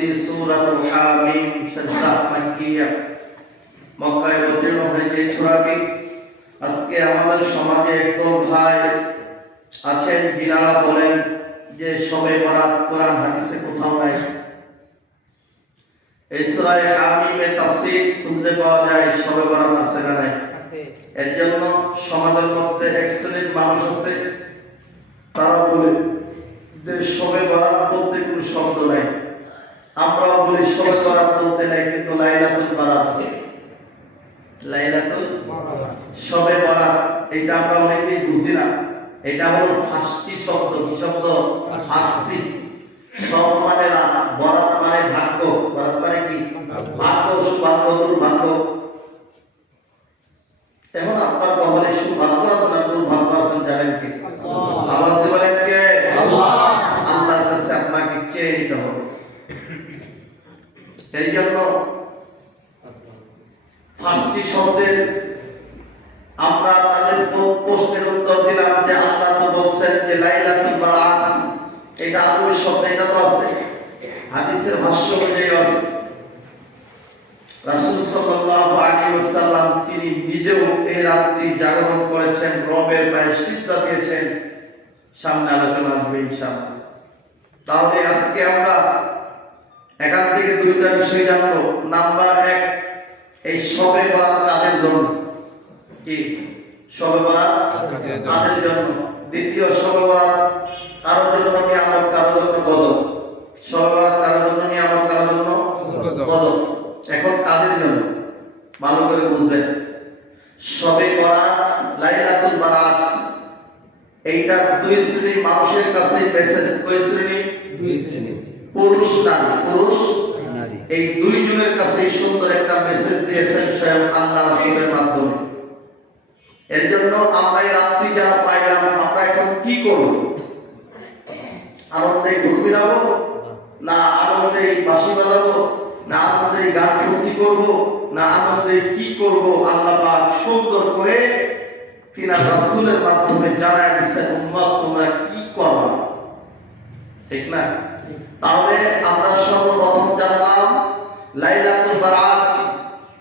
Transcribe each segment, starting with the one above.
পড়তেছি সূরাতুল হামিম সাজদা মাক্কিয়া, মক্কায় অবতীর্ণ হয়েছে সূরাটি। আজকে আমাদের সমাজে একদল ভাই আছেন যিনারা বলেন যে শবে বরাত কোরআন হাদিসে কোথাও নাই। এই সূরা হামিমের তাফসীর খুঁজলে পাওয়া যায় শবে বরাত আছে না নাই? এর জন্য সমাজের মধ্যে এক শ্রেণীর মানুষ আছে, তারা বলে যে শবে বরাত বলতে কোনো শব্দ নাই। আমরাও বলি শবে বরাত বলতে নাই, কিন্তু লাইলাতুল বারাত আছে। লাইলাতুল শবে বরাত এটা আমরা অনেকেই বুঝি না। এটা হলো ফার্সি শব্দ। কি শব্দ? ফার্সি। শব মানে রাত, বরাত মানে ভাগ্য। বরাত মানে কি? ভাগ্য, সৌভাগ্য, দুর্ভাগ্য। এখন আপনার কপালে সৌভাগ্য আছে না দুর্ভাগ্য আছে জানেন কি? আওয়াজ দিয়ে বলেন কে? আল্লাহ। আল্লাহর কাছে আপনাকে চেয়ে নিতে হবে। এই জন্য ফার্সি শব্দের আমরা তাদের প্রশ্নের উত্তর দিলাম যে আল্লাহ তো বলছেন যে লাইলাতুল বারাত, এটা আরবি শব্দ, এটা তো আছে হাদিসের ভাষ্য অনুযায়ী আছে। রাসূল সাল্লাল্লাহু আলাইহি ওয়াসাল্লাম তিনি নিজেও এই রাত্রি জাগরণ করেছেন, রবের পায়ে সিজদা দিয়েছেন। সামনে আলোচনা হবে ইনশাআল্লাহ। তাহলে আজকে আমরা এখান থেকে দুইটা বিষয় জানবো। নাম্বার 1, এই শবে বরাত কাদের জন্য? কি শবে বরাত কাদের জন্য? দ্বিতীয়, শবে বরাত কারোর জন্য নিয়ামত, কারোর জন্য গজব। শবে বরাত কারোর জন্য নিয়ামত, কারোর জন্য গজব। এখন কাদের জন্য ভালো করে বুঝবেন। শবে বরাত, লাইলাতুল বারাত, এইটা দুই শ্রেণীর মানুষের কাছে মেসেজ। কয় শ্রেণী? দুই শ্রেণী, পুরুষ নারী। পুরুষ নারী, এই দুইজনের কাছে সুন্দর একটা মেসেজ দিয়েছেন স্বয়ং আল্লাহ রাসূলের মাধ্যমে। এর জন্য আমরা এই রাত্রি যারা পাইলাম, আমরা এখন কি করব? আনন্দে ঘুরবিড়াবো, না আনন্দে বাঁশি বাজাবো, না আনন্দে গান ফুর্তি করব, না আনন্দে কি করব? আল্লাহ পাক সুন্দর করে তিনার রাসূলের মাধ্যমে জানায় দিয়েছেন উম্মত তোমরা কি করবা। ঠিক না? তাহলে আমরা সর্বপ্রথম জানলাম লাইলাতুল বারাত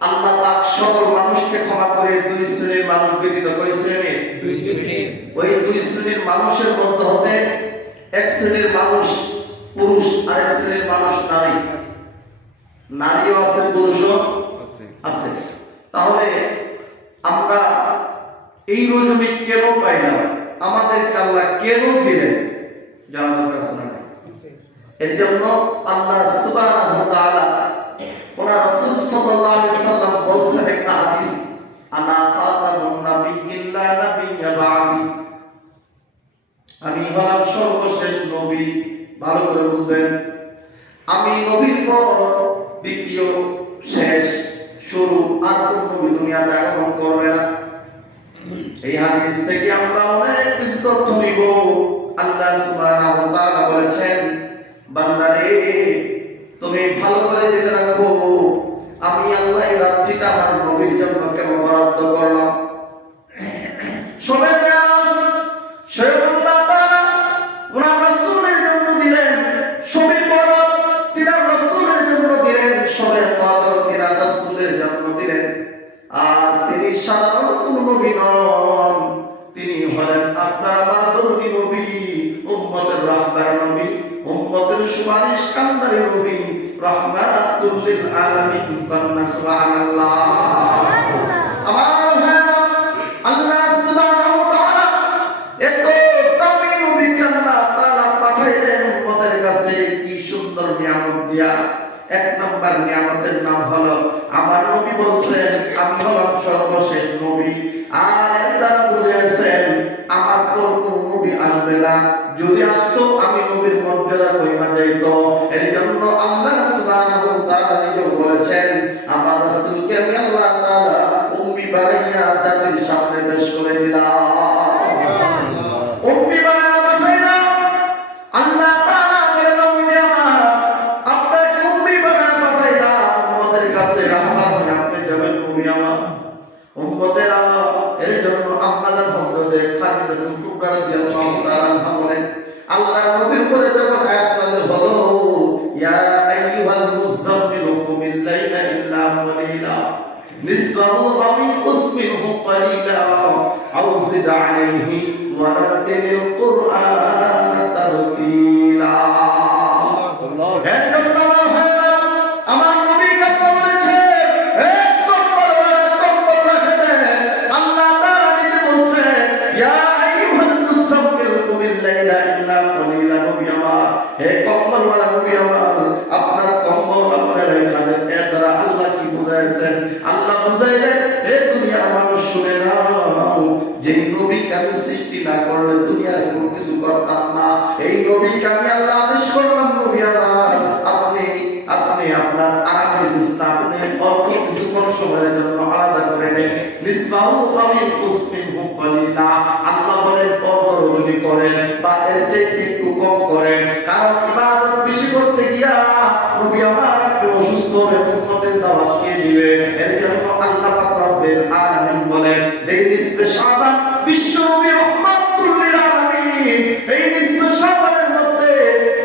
আল্লাহ পাক সকল মানুষকে ক্ষমা করে দুই শ্রেণীর মানুষ ব্যতীত। কয় শ্রেণী? দুই শ্রেণী। ওই দুই শ্রেণীর মানুষের মধ্যে হতে এক শ্রেণীর মানুষ পুরুষ, আর এক শ্রেণীর মানুষ নারী। নারীও আছে, পুরুষও আছে। তাহলে আমরা এই রজনী কেন পাইলাম? আমাদেরকে আল্লাহ কেন দিলেন? জানা দরকার আছে না? এর জন্য আল্লাহ সুবহানাহু ওয়া তাআলা ওনার রাসূল সাল্লাল্লাহু আলাইহি ওয়াসাল্লাম বলেছেন একটা হাদিস, আনা খাতামুন নাবিয়্যিন লা নাবিয়্যা বা'দি, আমি হলাম সর্বশেষ নবী। ভালো করে বুঝবেন, আমি নবীর পর দ্বিতীয়, শেষ, শুরু, আর কোন নবী দুনিয়াতে আগমন করবে না। এই হাদিস থেকে আমরা অনেক কিছু তথ্য নিব। আল্লাহ সুবহানাহু ওয়া তাআলা বলেছেন, বান্দারে তুমি ভালো করে জেনে রাখো আমি আল্লাহ এই রাত্রিটা আমার নবীর জন্য কেন বরাদ্দ করলাম। শবে বরাত স্বয়ং আল্লাহ তাআলা ওনার রাসূলের জন্য দিলেন। শবে বরাত তিনার রাসূলের জন্য দিলেন। শবে কদর তিনার রাসূলের জন্য দিলেন। আর তিনি সাধারণ কোন নবী নন, তিনি হলেন আপনার আমার দরদি নবী, উম্মতের রাহবার নবী, উম্মতের সুপারিশ কান্ডারি নবী, রাহমাতুল লিল আলামিন। কান্না সুবহানাল্লাহ। আমার ভাইরা, আল্লাহ সুবহানাহু ওয়া তাআলা এত দামি নবীকে আল্লাহ তাআলা পাঠাইলেন উম্মতের কাছে কি সুন্দর নিয়ামত দিয়া। এক নাম্বার নিয়ামতের নাম হলো আমার নবী বলছেন আমি হলাম সর্বশেষ নবী। আর এর দ্বারা বুঝেছেন আমার পর কোন নবী আসবে না, যদি আসতো আমি নবীর মর্যাদা কইমা যাইত। এর জন্য আল্লাহ সুবহানাহু ওয়া তাআলা নিজেও বলেছেন আমার রাসূলকে আমি আল্লাহ তাআলা উম্মি বানাইয়া তাদের সামনে পেশ করে দিলাম। উম্মি বানাইয়া পাঠাইলাম। আল্লাহ তাআলা বলেন নবী আমার আপনাকে উম্মি বানাইয়া পাঠাইলাম, উম্মতের কাছে রাহমাত হয়ে আপনি যাবেন নবী আমার। উম্মতেরা এর জন্য আপনাদের হযরতে খাদিজা বিনতে কুবরা রাদিয়াল্লাহু তাআলা বলেন আল্লাহর নবীর উপরে যখন আয়াত নাযিল হলো ইয়া আইয়ুহাল মুযাম্মিলু কুমিল লাইলা ইল্লা কালিলা নিসফাহু আও ইনকুস মিনহু কালিলা আও জিদ আলাইহি ওয়া রাত্তিলিল কুরআনা তারতিলা। আমার নবী কথা বলেছে, এক কম্বল রাখে দেন। আল্লাহ তাআলা নিজে বলছে, ইয়া আইয়ুহাল মুযাম্মিল কুমিল লাইলা ইল্লা কালিলা। নবী আমার, হে কম্বলওয়ালা নবী আমার, আপনার কম্বল আপনার এখানে। এর দ্বারা আল্লাহ কি বুঝাইছেন? আল্লাহ বুঝাইলেন, হে দুনিয়ার মানুষ শুনে নাও, যে নবীকে আমি সৃষ্টি না করলে দুনিয়ার কোনো কিছু করতাম না। এই নবীকে আমি আল্লাহ আদেশ করলাম, নবী আমার আপনি আপনার আরামের বিছনা আপনি অল্প কিছুক্ষণ সময়ের জন্য আলাদা করে নেন। নিসফাহু আও ইনকুস মিনহু কালিলা। আল্লাহ বলেন অবরোধী করেন বা এর চাইতে একটু কম করেন, কারণ ইবাদত বেশি করতে গিয়া নবী আমার আপনি অসুস্থ হবে, উম্মতের দাওয়াত কে দিবে? এর জন্য আল্লাহ পাক রব্বুল আলামিন বলেন, এই নিসফে শাবান বিশ্ব নবী রাহমাতুল লিল আলামিন এই নিসফে শাবানের মধ্যে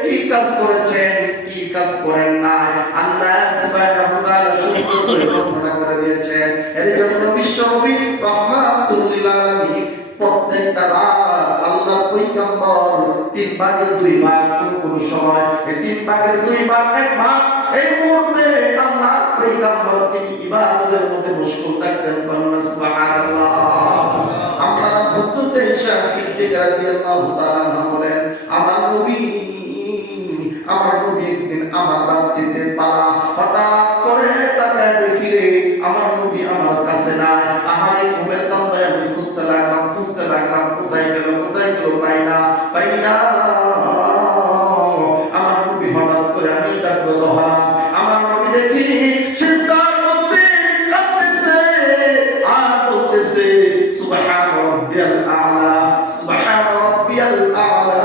কি কাজ করেছেন, কি কাজ করেন না, আল্লাহ সুবহানাহু ওয়া তাআলা সুন্দর করে বর্ণনা করে দিয়েছেন। এর জন্য বিশ্ব নবী রাহমাতুল লিল আলামিন প্রত্যেকটা রাত আল্লাহর পয়গম্বর 3 ভাগের 2 ভাগ কোন সময় 3 ভাগের 2 ভাগ 1 ভাগ এই মুহূর্তে আল্লাহর পয়গম্বর তিনি ইবাদতের মধ্যে মশগুল থাকতেন। সুবহানাল্লাহ। আমরা হযরত ঈসা সিদ্দিক রাদিয়াল্লাহু তাআলা বলেন, আমার নবী একদিন আমার রাত্রিতে পালা হঠাৎ করে তাকায় দেখি রে আমার নবী আমার কাছে নাই। আহারে ঘুমের কান্দায় আমি খুঁজতে লাগলাম কোথায় গেল পাই না। আমার নবী হঠাৎ করে আমি জাগ্রত হলাম। আমার নবী দেখি সিজদার মধ্যে কাঁদতেছে আর বলতেছে, সুবহান রাব্বিয়াল আ'লা, সুবহান রাব্বিয়াল আ'লা।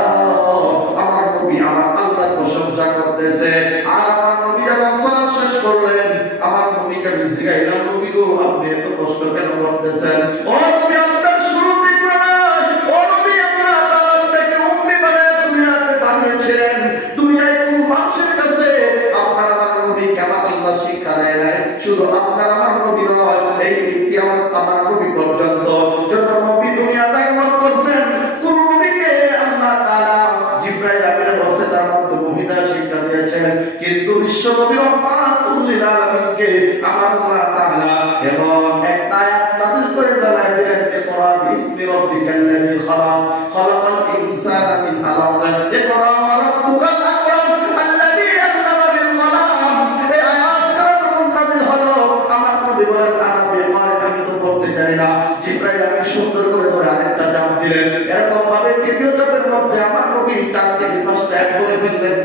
আমার নবী আমার আল্লাহর প্রশংসা করতেছে। আর আমার নবী যখন সালাত শেষ করলেন, আমার নবীকে আমি জিজ্ঞাসা, নবী গো আপনি এত কষ্ট কেন করতেছেন? ও নবী আপনার শুরুতে করে নাই, ও নবী আল্লাহ তাআলা আপনাকে উম্মি বানায় দুনিয়াতে পাঠিয়েছিলেন। দুনিয়ায় কোনো মানুষের কাছে আপনার আমার নবীকে আমার আল্লাহ শিক্ষা দেয় নাই। শুধু আপনার আমার নবী নয়, এই কিয়ামত আমার নবী পর্যন্ত যত নবী দুনিয়াতে আগমন করছেন, কোন নবীকে আল্লাহ তাআলা জিবরাইল আমিনের ওয়াসিতার মাধ্যমে হিদায়াত শিক্ষা দিয়েছেন, কিন্তু বিশ্ব নবী রাহমাতুল লিল আলামিনকে আমার আল্লাহ তাআলা এবং একটা আয়াত নাযিল করে জানায় দিলেন, ইকরা বিসমি রাব্বিকাল্লাযী খালাক, খালাকাল ইনসানা মিন আলাক, ইকরা ওয়া রাব্বুকাল আকরাম আল্লাযী আল্লামা বিল কলাম। এই আয়াতটা যখন নাযিল হলো, আমার নবী বলেন, আমি তো পড়তে জানি না। জিবরাইল আমিন সুন্দর করে ধরে আরেকটা চাপ দিলেন। এরকম ভাবে তৃতীয় চাপের মধ্যে আমার নবী 4 থেকে 5টা এক করে ফেললেন।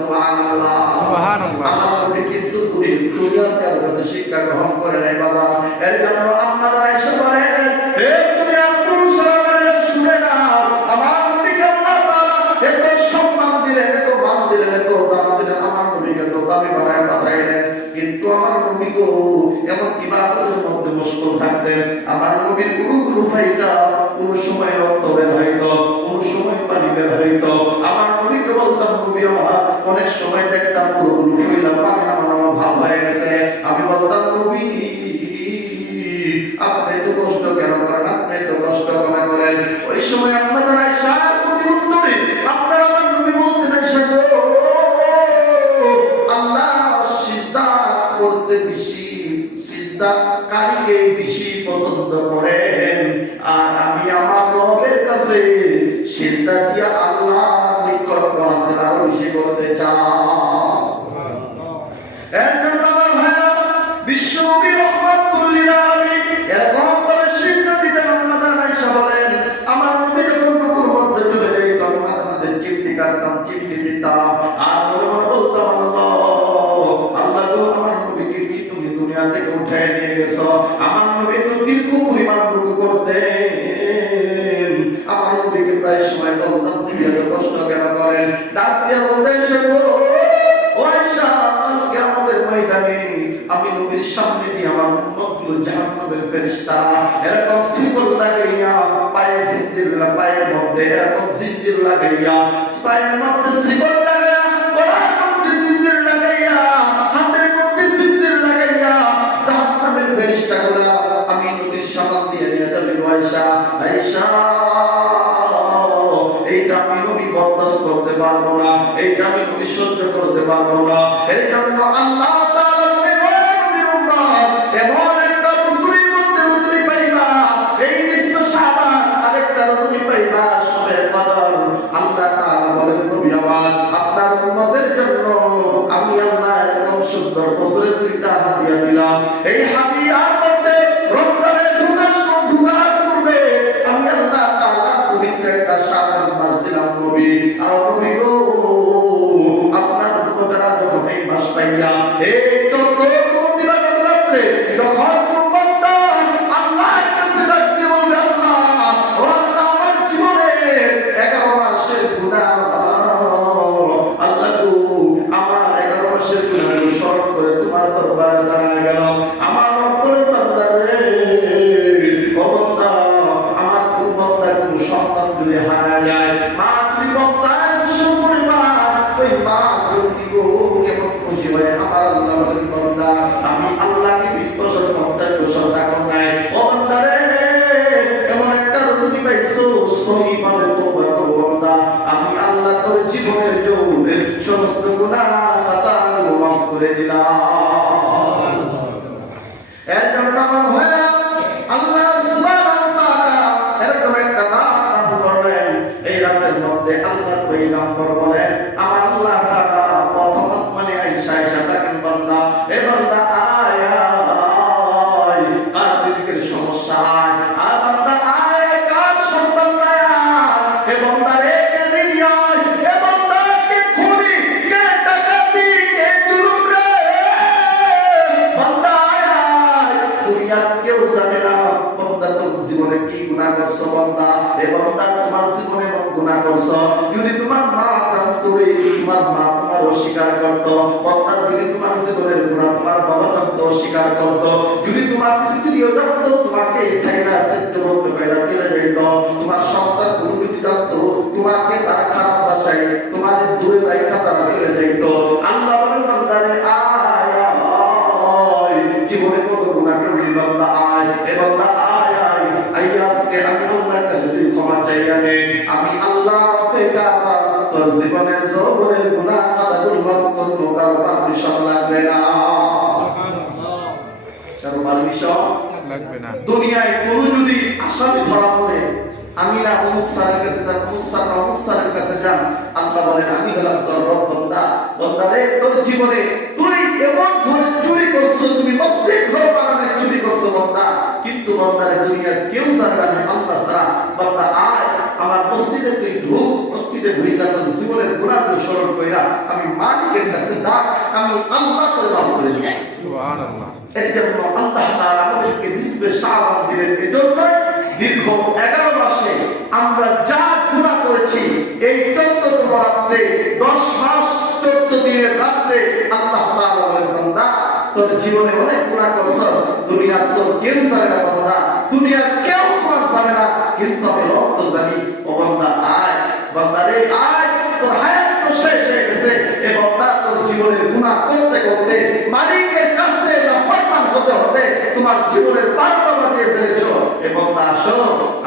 সুবহানাল্লাহ, সুবহানাল্লাহ। আমার নবী কিন্তু দুনিয়ার কারো কাছে শিক্ষা গ্রহণ করে নাই বাবা। এর জন্য আপনারা এসে বলেন, হে দুনিয়ার পুরুষরা শুনে নাও, আমার নবীকে আল্লাহ তাআলা এত সম্মান দিলেন, এত মান দিলেন, এত দাম দিলেন, আমার নবীকে তো দামি বানায় পাঠাইলেন। কিন্তু আমার নবী গো এমন ইবাদতের মধ্যে মশগুল থাকতেন। আমার নবীর কোনো ফায়দা, কোন সময় রক্ত বের হইতো, কোন সময় পানি বের হইতো। আমার নবীকে বলতাম, নবী আমার অনেক সময় দেখতাম পুরো হইলা পানি নামানোর ভাব হয়ে গেছে। আমি বলতাম, নবী আপনি এত কষ্ট কেন করেন, আপনি এত কষ্ট কেন করেন? ওই সময় আপনারা আয়েশার প্রতি উত্তরে আপনারা আমার নবী বলতেন, আয়েশা গো আল্লাহ সিজদা করতে বেশি, সিজদাকারীকে বেশি পছন্দ করেন, আর আমি আমার রবের কাছে সিজদা দিয়ে আল্লাহর নিকট হাসিল আরো বেশি করতে চাই। এর জন্য আমার ভাইরা বিশ্ব নবী রাহমাতুল লিল আলামিন এরকম ভাবে সিজদা দিতেন। আয়েশা বলেন, আমার নবী যখন রুকুর মধ্যে চলে যেতেন, মাথাতে চিমটি কাটতাম, চিমটি দিতাম, আর মনে মনে বলতাম, আল্লাহ গো আমার নবীকে কি তুমি দুনিয়া থেকে উঠায় নিয়ে গেছো? আমার নবী তো দীর্ঘ পরিমাণ রুকু করতেন। আমার নবীকে প্রায় সময় বলতাম, তুমি এত কষ্ট কেন করেন? ডাক দিয়ে বলতেন, ও আয়েশা, কালকে আমাদের ময়দানে আমি নবীর সামনে দিয়ে আমার উম্মতগুলো জাহান্নামের ফেরেশতারা এরকম শিকল লাগাইয়া পায়ে জিঞ্জির, পায়ের মধ্যে এরকম জিঞ্জির লাগাইয়া, পায়ের মধ্যে শিকল লাগাইয়া, গলার মধ্যে জিঞ্জির লাগাইয়া পারবো না। এর জন্য আল্লাহ তাআলা বলেন, ও নবীর উম্মত, এমন একটা বছরের মধ্যে রজনী পাইবা, এই নিসফে শাবান, আরেকটা রজনী পাইবা শবে কদর। আল্লাহ তাআলা বলেন, নবী আমার, আপনার উম্মতের জন্য আমি আল্লাহ এরকম সুন্দর বছরের দুইটা হাদিয়া দিলাম। এই হাদিয়ার মধ্যে রমজানের ঢোকার পূর্বে আমি আল্লাহ তাআলা পবিত্র একটা শাবান মাস দিলাম নবী। আর নবী গো, আপনার উম্মতেরা যখন এই মাস পাইয়া এই 14 দিবাগত রাত্রে যখন কোন বান্দা আল্লাহর কাছে ডাকতে বলবে, আল্লাহ, ও আল্লাহ, আমার জীবনের 11 মাসের গুনাহ, আল্লাহ গো, আমার 11 মাসের গুনাহগুলো স্মরণ করে তোমার দরবারে দাঁড়ায় গেলাম। আমার রব্বুল বান্দা রে, ও বান্দা, আমার কোন বান্দা কোন সন্তান যদি হারা যায়, মা যদি বান্দার গোসল করে মা, ওই মা যদি গো কেমন খুশি হয়। আমার আল্লাহ বলেন, বান্দা, আমি আল্লাহকে 20 বছর 50 বছর ডাকো নাই, ও বান্দা রে, এমন একটা রজনী পাইছো, সহিভাবে তওবা করো বান্দা, আমি আল্লাহ তোর জীবনের যৌবনের সমস্ত গুনাহ খাতাগুলো মাফ করে দিলাম। এর জন্য আমার ভাইরা, আল্লাহ সুবহানাহু ওয়া তাআলা এরকম একটা রাত দান করলেন। এই রাতের মধ্যে আল্লাহর পয়গম্বর বলেন, আমার আল্লাহ তাআলা প্রথম আসমানে আয়েশা ডাকেন, বান্দা, এ বান্দা আয় আয়, কার দিকের সমস্যা আয়, আর বান্দা আয়, কার সন্তান নাই আয়, এ বান্দা রে কে দিবি আয়, এ বান্দা কে খুনি, কে ডাকাতি, কে জুলুম রে, বান্দা আয় আয়, দুনিয়ার কেউ জানে না বান্দা তোর জীবনে কি গুনাহ করছো। বান্দা, এ বান্দা, তোমার জীবনে কোন গুনাহ করছো, যদি তোমার মা জানতো, তোমার মা তোমার অস্বীকার করতো, বান্দা, যদি তোমার জীবনের গুনাহ তোমার বাবা জানতো, অস্বীকার করতো, যদি তোমার স্ত্রীও জানতো, তোমাকে ছাইরা দিতে বলতে কইরা চলে যাইত, তোমার সন্তান গুরুবিধি জানতো, তোমাকে তারা খারাপ ভাষায় তোমার দূরে রাখা তারা চলে যাইত। আল্লাহ বলেন, বান্দা রে আয় আয়, জীবনে কত গুনাহ করলি, বান্দা আয়, এ বান্দা আয় আয়, আয় আজকে আমি আল্লাহর কাছে তুই ক্ষমা চাইয়া নে, আমি আল্লাহ রব্বে কাবা তোর জীবনের যৌবনের গুনাহ খাতাগুলো মাফ করবো, কারো পারমিশন লাগবে না, কারো পারমিশন লাগবে না। দুনিয়ায় কোন যদি আসামি ধরা পড়ে, আমি না অমুক স্যারের কাছে যান, অমুক স্যার না অমুক স্যারের কাছে যান, আল্লাহ বলেন, আমি হলাম তোর রব। বান্দা, বান্দা রে, তোর জীবনে তুই এমন ঘরে চুরি করছো, তুমি মসজিদ ঘর বানাতে চুরি করছো বান্দা, কিন্তু বান্দা রে, দুনিয়ার কেউ জানে না, আমি আল্লাহ ছাড়া। বান্দা আয়, আমার মসজিদে তুই ঢুক, মসজিদে ঢুইকা তোর জীবনের গুনাহগুলো স্মরণ কইরা আমি মালিকের কাছে ডাক, আমি আল্লাহ তোর মাফ করে দেব। সুবহানাল্লাহ। এই জন্য আল্লাহ তাআলা আমাদেরকে নিসফে শাবান দিলেন। এই জন্যই দীর্ঘ 11 মাসে আমরা যা গুনাহ করেছি, এই 14তম রাত্রে 10 মাস 14 দিনের রাত্রে আল্লাহ তাআলা বলেন, বান্দা, তোর জীবনে অনেক গুনাহ করছস, দুনিয়ার তোর কেউ জানে না বান্দা, দুনিয়ার কেউ তোমার জানে না, কিন্তু আমি রব তো জানি। ও বান্দা আয়, বান্দা রে আয়, তোর হায়াত তো শেষ হয়ে গেছে, এ বান্দা, তোর জীবনের গুনাহ করতে করতে মালিকের কাছে নাফরমান হতে হতে তোমার জীবনের 12টা বাজিয়ে ফেলেছো। এ বান্দা আসো,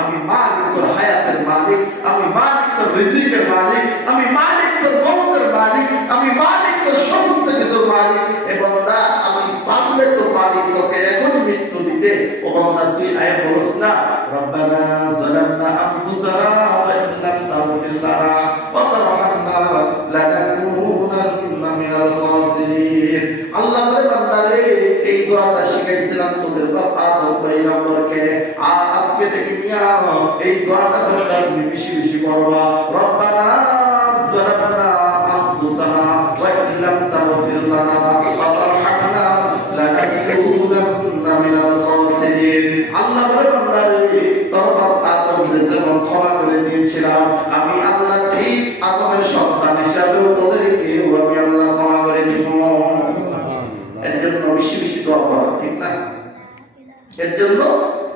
আমি মালিক তোর হায়াতের মালিক, আমি মালিক তোর রিজিকের মালিক, আমি মালিক তোর মওতের মালিক, আমি মালিক তোর সমস্ত কিছুর মালিক। এ বান্দা, আমি পারলে তো মালিক তোকে এখন মৃত্যু দিতে। ও বান্দা, তুই আয়াত বলছ না, রব্বানা যালামনা আনফুসানা ওয়া ইন লাম তাগফির লানা ওয়া তারহামনা লানাকুনান্না মিনাল খাসিরিন। আল্লাহ বলে, বান্দা রে, এই দোয়াটা শিখাইছিলাম তোদের বাপ আদম পয়গম্বরকে, আর আজকে থেকে নিয়া এই দোয়াটা তুমি বেশি বেশি পড়বা। রব্বানা যালামনা আনফুসানা ওয়া ইন লাম তাগফির লানা ওয়া তারহামনা লানাকুনান্না মিনাল খাসিরিন। আল্লাহ বলে, বান্দা রে, তোর বাপ আদমকে যেমন ক্ষমা করে দিয়েছিলাম, আমি আল্লাহ ঠিক আদমের সন্তান হিসাবেও তোদেরকেও আমি আল্লাহ ক্ষমা করে দিব। এর জন্য বেশি বেশি দোয়া করো, ঠিক না? এর জন্য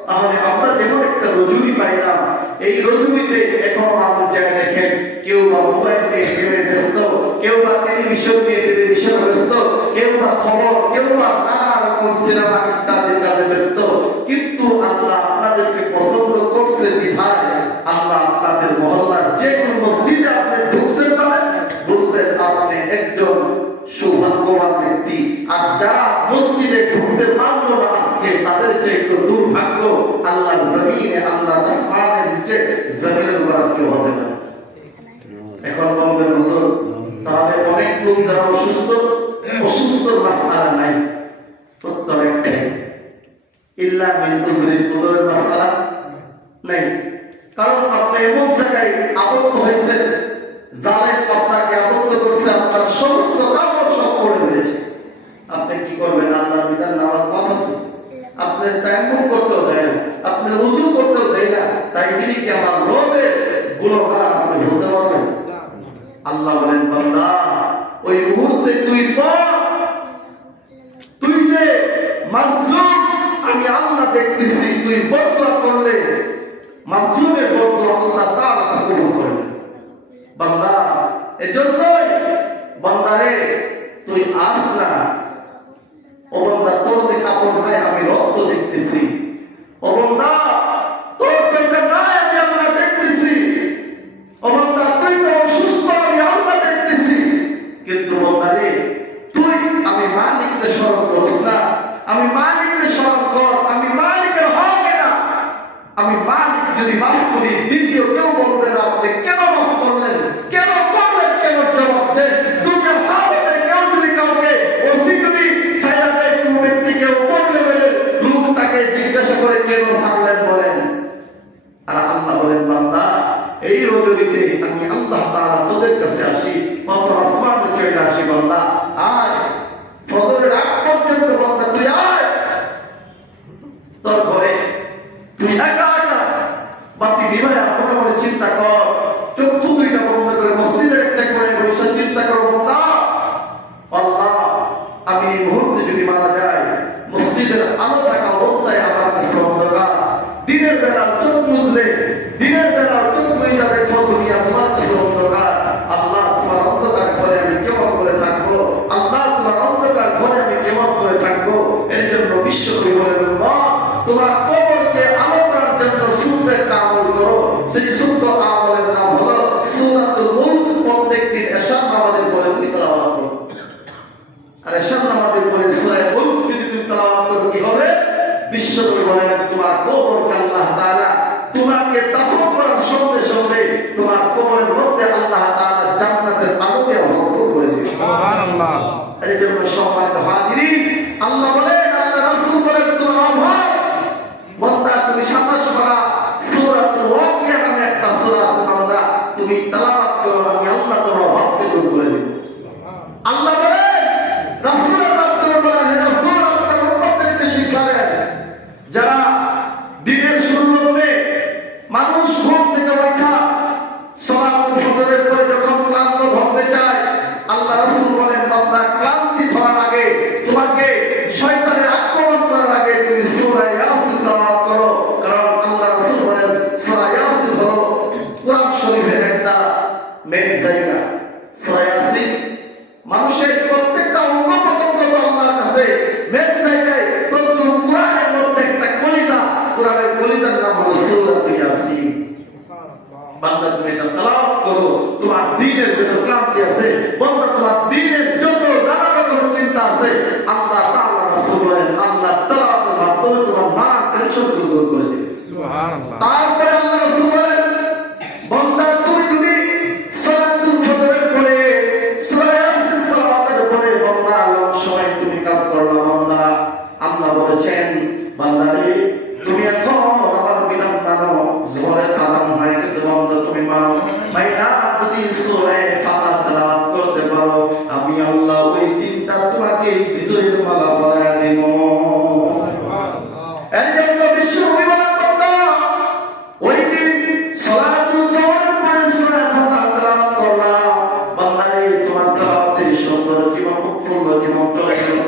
তাহলে আমরা যেমন একটা রজনী পাইলাম, এই রজনীতে এখনো মানুষ যায় দেখেন, কেউ বা মোবাইল নিয়ে ব্যস্ত, কেউ বা টেলিভিশন নিয়ে টেলিভিশন ব্যস্ত, কেউ বা খবর, কেউ বা নানা রকম সিনেমা ইত্যাদি কাজে ব্যস্ত। কিন্তু আল্লাহ আপনাদেরকে পছন্দ করছে বিধায় আল্লাহ আপনাদের মহল্লার যে কোনো মসজিদে আপনি ঢুকছেন, মানে বুঝলেন আপনি একজন সৌভাগ্যবান ব্যক্তি। আর যারা মসজিদে ঢুকতে পারলো না আজকে, তাদের চেয়ে একটু দুর্ভাগ্য আল্লাহর জমিনে, আল্লাহর আসমানের নিচে, জমিনের উপর আজকে হতে পারে। এখন বলবেন হুজুর, তাহলে অনেক লোক যারা অসুস্থর মাসআলা নাই। উত্তর একটাই, ইল্লা মিন উযরিন, উযরের মাসআলা নাই। কারণ আপনি এমন জায়গায় আবদ্ধ হয়েছেন, জালেম আপনাকে আবদ্ধ করছে, আপনার সমস্ত কাপড় সব পড়ে ফেলেছে। আপনি কি করবেন? আল্লাহর বিধান নামাজ মাফ আছে, আপনি তায়াম্মুম করতেও দেয় না, আপনি ওযু করতেও দেয় না, তাই তিনি কি আমার রবের গুনাহগার আপনি বলতে পারবেন? আল্লাহ বলেন, বান্দা ওই মুহূর্তে তুই যে মাজলুম, আমি আল্লাহ দেখতেছি, তুই বদদুয়া করলে মাজলুমের বদদুয়া আল্লাহ তাআলা কবুল করেন। বান্দা এজন্যই বান্দারে তুই আস না, ও বান্দা তোর যে কাপড় নাই আমি রক্ত দেখতেছি, ও বান্দা তোর যেটা নাই আমি আল্লাহ দেখতেছি, ও বান্দা তুই তো অসুস্থ আমি আল্লাহ দেখতেছি, কিন্তু বান্দারে তুই আমি মালিককে স্মরণ করিস না, আমি মালিককে স্মরণ কর, আমি মালিকের হক না, আমি মালিক যদি মাফ করি দ্বিতীয় কেউ বলবে না আপনি কেন মাফ করলেন, কেন করলেন, কেন জবাব দেন। দুনিয়ার হাতে কেউ যদি কাউকে ওসি যদি সাইরা দেয়, কোনো ব্যক্তিকে পড়লে বলে লোক তাকে জিজ্ঞাসা করে কেন ছাড়লেন বলেন। আর আল্লাহ বলেন, বান্দা এই রজনীতে আমি আল্লাহ তাআলা তোদের কাছে আসি, কত আসমানে চলে আসি, বান্দা আয় ফজরের আগ পর্যন্ত, বান্দা তুই আয় তোর ঘরে, তুই একা একা বাতি নিভায়া মনে মনে চিন্তা কর, চক্ষু দুইটা বন্ধ করে মসজিদের একটা করে বসে চিন্তা করো, বান্দা আল্লাহ আমি এই মুহূর্তে যদি মারা যাই, মসজিদের আলো থাকা অবস্থায় আমার কাছে অন্ধকার, দিনের বেলা চোখ মুজলে, দিনের বেলা চোখ মুজা দেখো দুনিয়া তোমার কাছে অন্ধকার, আল্লাহ তোমার অন্ধকার ঘরে আমি কেমন করে থাকবো, আল্লাহ তোমার অন্ধকার ঘরে আমি কেমন করে থাকবো। এর জন্য বিশ্বকবি বলেন, তোমার কবরকে আলো করার জন্য ছোট্ট একটা আমল করো, সেই ছোট্ট আমলের নাম হলো সূরাতুল মুলক। প্রত্যেকদিন এশার নামাজের পরে তুমি তেলাওয়াত করো, আর এশার নামাজের পরে সূরা মুলক যদি তুমি তেলাওয়াত করো কি হবে? বিশ্বকবি বলেন, তোমার কবরকে আল্লাহ তাআলা তোমাকে দাফন করার সঙ্গে সঙ্গে তোমার কবরের মধ্যে আল্লাহ তাআলা জান্নাতের আলো দিয়ে ভরপুর করে দিবেন। সুবহানাল্লাহ। এই জন্য সম্মানিত হাজিরিন, আল্লাহ বলেন, আল্লাহ রাসূল বলেন, তোমার অভাব বান্দা তুমি 27 পারা সূরাতুল ওয়াকিয়া নামে একটা সূরা আছে, বান্দা তুমি তেলাওয়াত করো, আমি আল্লাহ তোমার অভাবকে দূর করে দেব। আল্লাহ বলেন, রাসূলের মাধ্যমে বলেন, হে রাসূল আপনার উম্মতদেরকে শিক্ষা দেন, যারা দিনের শুরু লগ্নে মানুষ ঘুম থেকে ওঠা সালাতুল ফজরের পরে যখন ক্লান্ত ধরতে যায়, আল্লাহ রাসূল বলেন, বান্দা ক্লান্তি ধরার আগে, তোমাকে শয়তানের আক্রমণ করার আগে তুমি সূরা ইয়াসিন তেলাওয়াত করো। কারণ আল্লাহ রাসূল বলেন, সূরা ইয়াসিন হলো কোরআন শরীফের একটা মেন জায়গা। সূরা ইয়াসিন মানুষের প্রত্যেকটা অঙ্গ প্রত্যঙ্গ আল্লাহর কাছে মেন জায়গায়, প্রত্যেক কোরআনের মধ্যে একটা কলিজা, কোরআনের কলিজার নাম হলো সূরাতুল ইয়াসিন। বান্দা তুমি এটা তেলাওয়াত করো, তোমার দ্বীনের যত ক্লান্তি আছে, বান্দা তোমার দ্বীনের যত নানা রকম চিন্তা আছে, আল্লাহ তাআলা রাসূল বলেন, আল্লাহ তেলাওয়াতের মাধ্যমে তোমার নানা টেনশন দূর করে দিবে। সুবহানাল্লাহ। তারপরে আল্লাহ রাসূল বলেন, বান্দা তুমি যদি সালাতুল ফজরের পরে সূরা ইয়াসিন তেলাওয়াতের পরে বান্দা লং সময় তুমি কাজ করলা, বান্দা আল্লাহ বলেছেন, বান্দারে তুমি এখন আমার বিধান মানো, যোহরের আযান হয়ে গেছে, বান্দা তুমি মানো, মাইনা যদি সূরা ফাতিহা তেলাওয়াত করতে পারো, আমি আল্লাহ ওই দিনটা তোমাকে বিজয়ের মালা পরায় দেব। সুবহানাল্লাহ। এই জন্য বিশ্বনবী বলেন, বান্দা ওই দিন সালাতুল যোহরের পরে সূরা ফাতিহা তেলাওয়াত করলা, বান্দারে তোমার তেলাওয়াতের সুন্দর জীবন, উৎফুল্ল জীবন চলে গেল।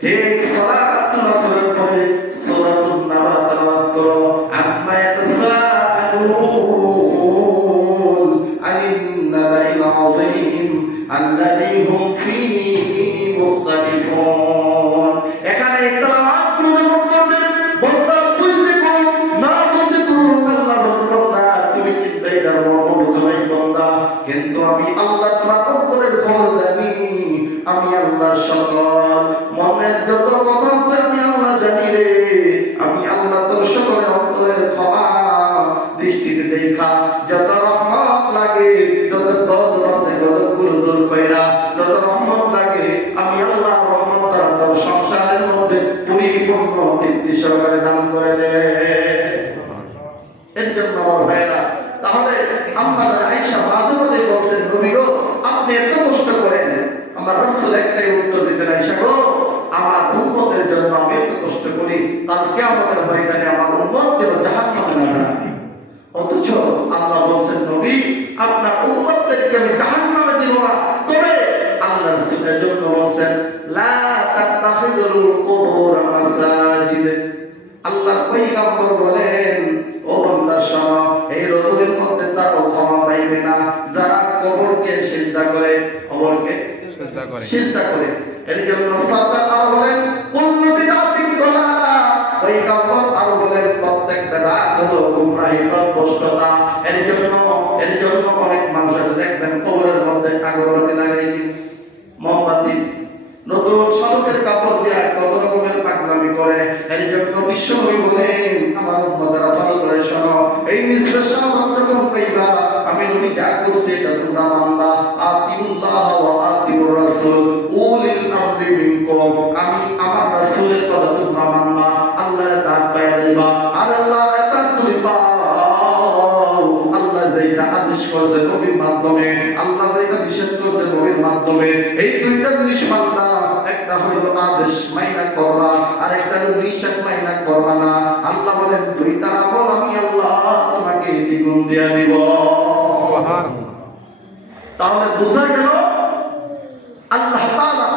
ঠিক সালাতুল আসরের পরে সূরাতুন নাবা তেলাওয়াত করো, আম্মা ইয়াতাসাআলুন আনিন নাবাইল আযীম আল্লাযী হুম ফীহি মুখতালিফুন। এখানে তেলাওয়াত যখন করবেন, বান্দা বুঝলে করুন, না বুঝলে করুন, আল্লাহ বলবেন না তুমি কিন্তু এটার মর্ম বুঝো নাই বান্দা, কিন্তু আমি আল্লাহ তোমার অন্তরের খবর জানি, আমি আল্লাহ সকল মনের যত কথা আছে আমি আল্লাহ জানি রে। আমি আল্লাহ তোর সকলের অন্তরের ক্ষমা দৃষ্টিতে দেখা যত রহমত লাগে, যত গজব আছে গজবগুলো দূর কইরা যত রহমত লাগে আমি আল্লাহ রহমত তোর সংসারের মধ্যে পরিপূর্ণ তৃপ্তি সহকারে দান করে দে। এর জন্য আমার ভাইরা, তাহলে আমাদের আয়েশা মাঝে মাঝে বলতেন, নবী গো আপনি এত কষ্ট করেন। আমার রাসূল একটাই উত্তর দিতেন, আয়েশা গো আমার উম্মতের জন্য আমি এত কষ্ট করি, তাহলে কিয়ামতের ময়দানে আমার উম্মত যেন জাহান্নামে না যায়। অথচ আল্লাহ বলছেন, নবী আপনার উম্মতদেরকে আমি জাহান্নামে দিব না। তবে আল্লাহ রাসূলের জন্য বলছেন, লা তাত্তাখিযুল কুবুর মাসাজিদ। আল্লাহর পয়গম্বর বলেন, ও বান্দা শোনো, এই রজনীর মধ্যে তারাও ক্ষমা পাইবে না যারা কবরকে সিজদা করে, কবরকে সিজদা করে। এর জন্য সরকার আরো বলেন, কুল্লু বিদআতিন দালালা। পয়গম্বর আরো বলেন, প্রত্যেক বিদআত হলো গুমরাহি, পথভ্রষ্টতা। এর জন্য অনেক মানুষ আছে দেখবেন কবরের মধ্যে আগরবাতি লাগাই, মোমবাতি, নতুন সড়কের কাপড় দিয়ে কত রকমের পাগলামি করে। এর জন্য বিশ্বনবী বলেন, আমার উম্মতেরা ভালো করে শোনো, এই নিষ্পেষণ যখন পাইবা আমি নবী যা করছি এটা তোমরা মানবা। আতিউল্লাহ ওয়া আতিউর রাসূল উলিল আমরি মিনকুম। আমি আমার রাসূলের কথা তোমরা মানবা, আল্লাহর তাআত পাইয়া যাইবা। আর আল্লাহর তাআত তুমি পাও, আল্লাহ যেটা আদেশ করেছে নবীর মাধ্যমে, আল্লাহ যেটা নিষেধ করেছে নবীর মাধ্যমে, এই দুইটা জিনিস মানবা। একটা হইল আদেশ মাইনা করবা, আর একটা হলো নিষেধ মাইনা করবা না। আল্লাহ বলেন, দুইটা আমল আমি আল্লাহ তোমাকে দ্বিগুণ দিয়া দিব। সুবহানাল্লাহ। তাহলে বোঝা গেল আল্লাহ তাআলা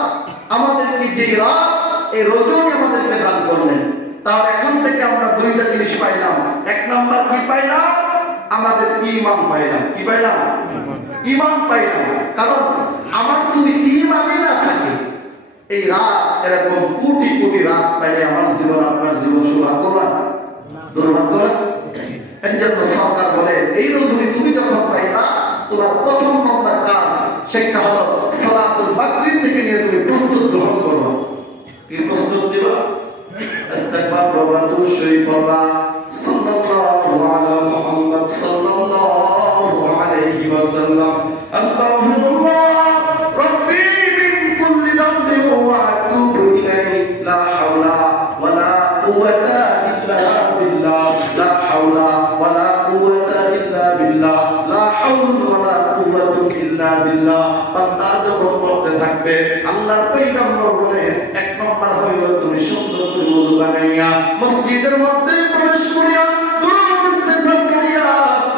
আমাদেরকে যে রাত, এই রজনী আমাদেরকে দান করলেন। তাহলে এখন থেকে আমরা দুইটা জিনিস পাইলাম। এক নাম্বার কি পাইলাম? আমাদের ঈমান পাইলাম। কি পাইলাম? ঈমান পাইলাম। কারণ আমার যদি ঈমানই না থাকে, এই রাত এরকম কোটি কোটি রাত পাইলে আমার জীবন আপনার জীবন সৌভাগ্যবান দুর্ভাগ্যবান। এর জন্য সরকার বলে, এই রজনী তুমি যখন পাইবা তোমার প্রথম নম্বর কাজ সেটা হলো সালাতুল মাগরিব থেকে নিয়ে তুমি প্রস্তুত গ্রহণ করবা। কি প্রস্তুত দিবা? ইস্তিগফার করবা, দুরূদ শরীফ পড়বা, সাল্লাল্লাহু আলা মুহাম্মদ সাল্লাল্লাহু আলাইহি ওয়াসাল্লাম, আস্তাগফিরুল্লাহ রাব্বি মিন কুল্লি যামবিন ওয়া আতুবু ইলাইহি, লা হাওলা ওয়ালা কুওয়াতা ইল্লা বিল্লাহ, লা হাওলা ওয়ালা কুওয়াতা ইল্লা বিল্লাহ, লা হাওলা ওয়ালা কুওয়াতা ইল্লা বিল্লাহ। বান্দা যখন পড়তে থাকবে, আল্লাহর পয়গম্বর বলে, এক নম্বর হইল তুমি সুন্দর করে ওযু বানাইয়া মসজিদের মধ্যে প্রবেশ করিয়া দুরূদ ইস্তিগফার করিয়া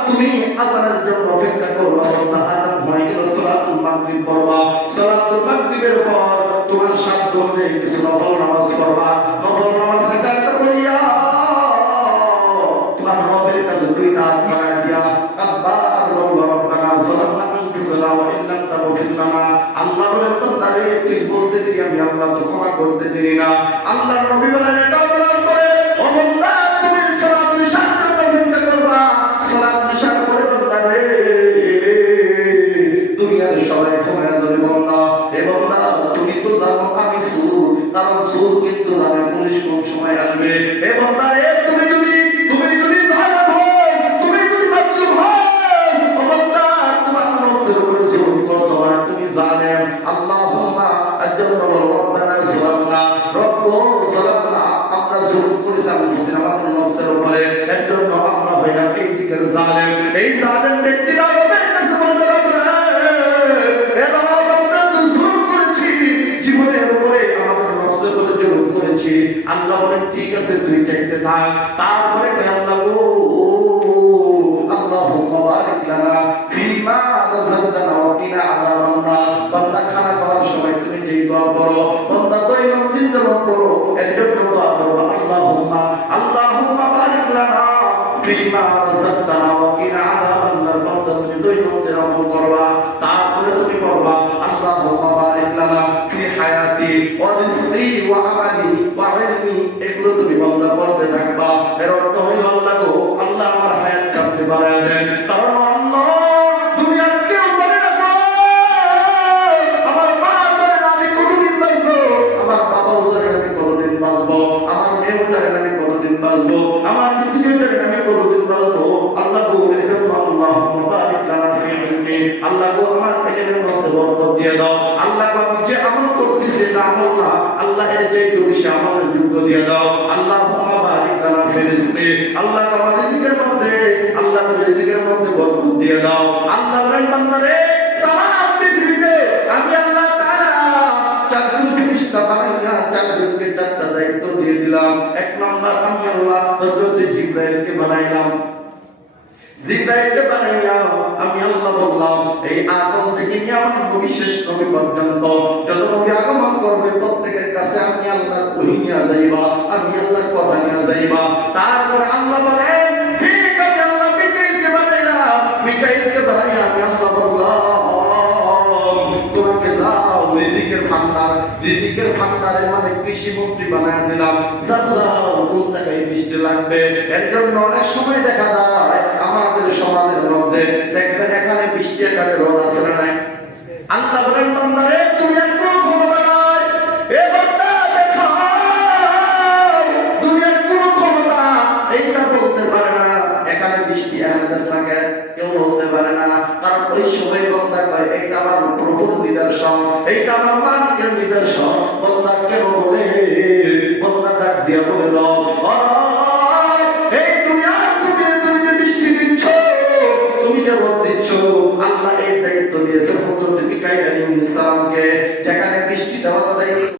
তুমি আযানের জন্য অপেক্ষা করবা। আযান হয়ে গেল, সালাতুল মাগরিব পড়বা। সালাতুল মাগরিবের পর তোমার সাধ্য অনুযায়ী কিছু নফল নামাজ পড়বা। নফল নামাজ আদায় করিয়া তোমার রবের কাছে দুই হাত বাড়াইয়া দিয়া কাব্বা আল্লাহু রাব্বানা যালামনা আনফুসানা ওয়া ইন লাম তাগফির লানা। আল্লাহ বলেন, বান্দারে তুই বলতে দিই আমি আল্লাহ তো ক্ষমা করতে দেরি না। আল্লাহর নবী বলেন, এটা বলার পরে ও বান্দা তুমি সালাতুল ইশার জন্য অপেক্ষা করবা। সালাতুল ইশার পরে বান্দারে দুনিয়ার সবাই ঘুমায় যাবে। বান্দা, এ বান্দা তুমি তো জানো আমি সুর, কারণ সুর কিন্তু জানে পুলিশ কোন সময় আসবে। এ বান্দারে তুমি যদি জালেম হও, তুমি যদি মাজলুম হও, ও বান্দা তোমার নফসের উপরে জুলুম করছো আর তুমি জালেম। আল্লাহুম্মা আজজালনা ওয়া রাব্বানা যালামনা যালামনা, আমরা জুলুম করেছি আমাদের নফসের উপরে। এর জন্য আমরা হইলাম এই দিকের জালেম। এই জালেম ব্যক্তিরা রবের কাছে বলতে পারবে, এরা আমরা তো জুলুম করেছি, জীবনের উপরে আমাদের নফসের উপরে জুলুম করেছি। আল্লাহ বলেন, ঠিক আছে তুই চাইতে থাক। তারপরে কয় আল্লাহ গো, আল্লাহুম্মা বারিক লানা ফিমা রাযাকতানা ওয়া কিনা আযাবান নার। বান্দা খানা খাওয়ার সময় তুমি যেই দোয়া পড়ো, বান্দা দৈনন্দিন যেমন পড়ো, এর জন্য দোয়া করো, আল্লাহুম্মা বারিক লানা ফিমা রাযাকতানা ওয়া কিনা আযাবান নার। বান্দা তুমি দৈনন্দিন আমল করবা, তারপরে তুমি বলবা আল্লাহুম্মা বারিক লানা ফি হায়াতি ওয়া রিজকি ওয়া আমালি ওয়া ইলমি। এগুলো তুমি বান্দা পড়তে থাকবা। এর অর্থ হইল, আল্লাহ গো, আল্লাহ আমার হায়াতটা আপনি বাড়ায় দেন। কারণ আল্লাহ দুনিয়ার কেউ জানে না, আমার মা জানে না আমি কতদিন বাঁচবো, দিয়ে দাও। আল্লাহ আমি যে আমল করতেছি এটা আমল না, আল্লাহ এর যে বেশি আমলের যোগ্য দিয়ে দাও। আল্লাহুম্মা বারিক লানা ফি রিজকি, আল্লাহ আমার রিজিকের মধ্যে, আল্লাহ তুমি রিজিকের মধ্যে বরকত দিয়ে দাও। আল্লাহ বলেন বান্দারে তামাম পৃথিবীতে আমি আল্লাহ তাআলা চারজন ফেরেশতা বানাইয়া চারজনকে চারটা দায়িত্ব দিয়ে দিলাম। এক নাম্বার আমি আল্লাহ হযরত জিবরাইলকে বানাইলাম। জিবরাইলকে বানাইলাম আমি আল্লাহ বললাম এই আদম থেকে নিয়ে আমার বিশেষ নবী পর্যন্ত যত নবী আগমন করবে প্রত্যেকের কাছে আমি আল্লাহর ওহী নিয়ে যাইবা, আমি আল্লাহর কথা নিয়ে যাইবা। তারপরে আল্লাহ বলেন ঠিক আমি আল্লাহ মিকাইলকে বানাইলাম। মিকাইলকে বানাইয়া আমি আল্লাহ বললাম তোমাকে যাও রিজিকের ভান্ডার, রিজিকের ভান্ডারে মানে কৃষি মন্ত্রী বানায় দিলাম। যাও কোন জায়গায় বৃষ্টি লাগবে। এর জন্য অনেক সময় দেখা যায় আমাদের সমাজের মধ্যে দেখবেন এখানে বৃষ্টি এখানে রোদ আছে না নাই। আল্লাহ বলেন বান্দারে তুমি আর কোনো ক্ষমতা নাই, এ বান্দা দেখাও দুনিয়ার কোনো ক্ষমতা এইটা বলতে পারে না এখানে বৃষ্টি এখানে থাকে, কেউ বলতে পারে না। কারণ ওই সময় বান্দা কয় এইটা আমার প্রভুর নিদর্শন, এইটা আমার মালিকের নিদর্শন। বান্দা কেন বলে, বান্দা ডাক দিয়া বলে এই দুনিয়ার জমিনে তুমি যে বৃষ্টি দিচ্ছ, তুমি যে রোদ দিচ্ছ, আল্লাহ এই দায়িত্ব দিয়েছে হযরত মিকাইল আলাইহিস সালামকে, যেখানে বৃষ্টি দেওয়ার দায়িত্ব